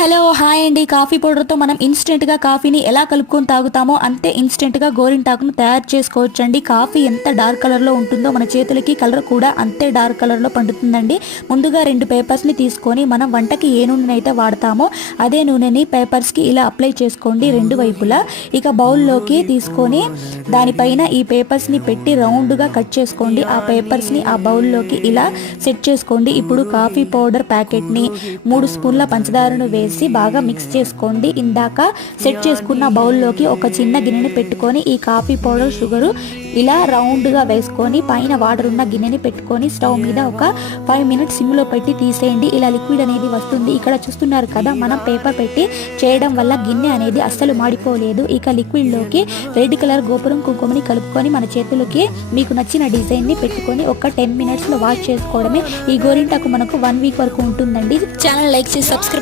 Hello hi అండి. Coffee పౌడర్తో మనం ఇన్స్టెంట్గా కాఫీని ఎలా కలుపుకొని తాగుతామో అంతే ఇన్స్టెంట్గా గోరింటాకును తయారు చేసుకోవచ్చండి. కాఫీ ఎంత డార్క్ కలర్లో ఉంటుందో మన చేతులకి కలర్ కూడా అంతే డార్క్ కలర్లో పండుతుందండి. ముందుగా 2 పేపర్స్ని తీసుకొని మనం వంటకి ఏ నూనె అయితే వాడతామో అదే నూనెని పేపర్స్కి ఇలా అప్లై చేసుకోండి 2 వైపులా. ఇక బౌల్లోకి తీసుకొని దానిపైన ఈ పేపర్స్ని పెట్టి రౌండ్గా కట్ చేసుకోండి. ఆ పేపర్స్ని ఆ బౌల్లోకి ఇలా సెట్ చేసుకోండి. ఇప్పుడు కాఫీ పౌడర్ ప్యాకెట్ని 3 స్పూన్ల పంచదారను వేసి బాగా మిక్స్ చేసుకోండి. ఇందాక సెట్ చేసుకున్న బౌల్లోకి ఒక చిన్న గిన్నెని పెట్టుకొని ఈ కాఫీ పౌడర్ షుగరు ఇలా రౌండ్గా వేసుకొని పైన వాటర్ ఉన్న గిన్నెని పెట్టుకొని స్టవ్ మీద ఒక 5 మినిట్స్ సిమ్లో పెట్టి తీసేయండి. ఇలా లిక్విడ్ అనేది వస్తుంది. ఇక్కడ చూస్తున్నారు కదా, మనం పేపర్ పెట్టి చేయడం వల్ల గిన్నె అనేది అస్సలు మాడిపోలేదు. ఇక లిక్విడ్లోకి రెడ్ కలర్ గోపురం కుంకుమని కలుపుకొని మన చేతులకి మీకు నచ్చిన డిజైన్ని పెట్టుకొని ఒక 10 మినిట్స్లో వాష్ చేసుకోవడమే. ఈ గోరింటాకు మనకు 1 వీక్ వరకు ఉంటుందండి. ఛానల్ లైక్ చేసి సబ్స్క్రైబ్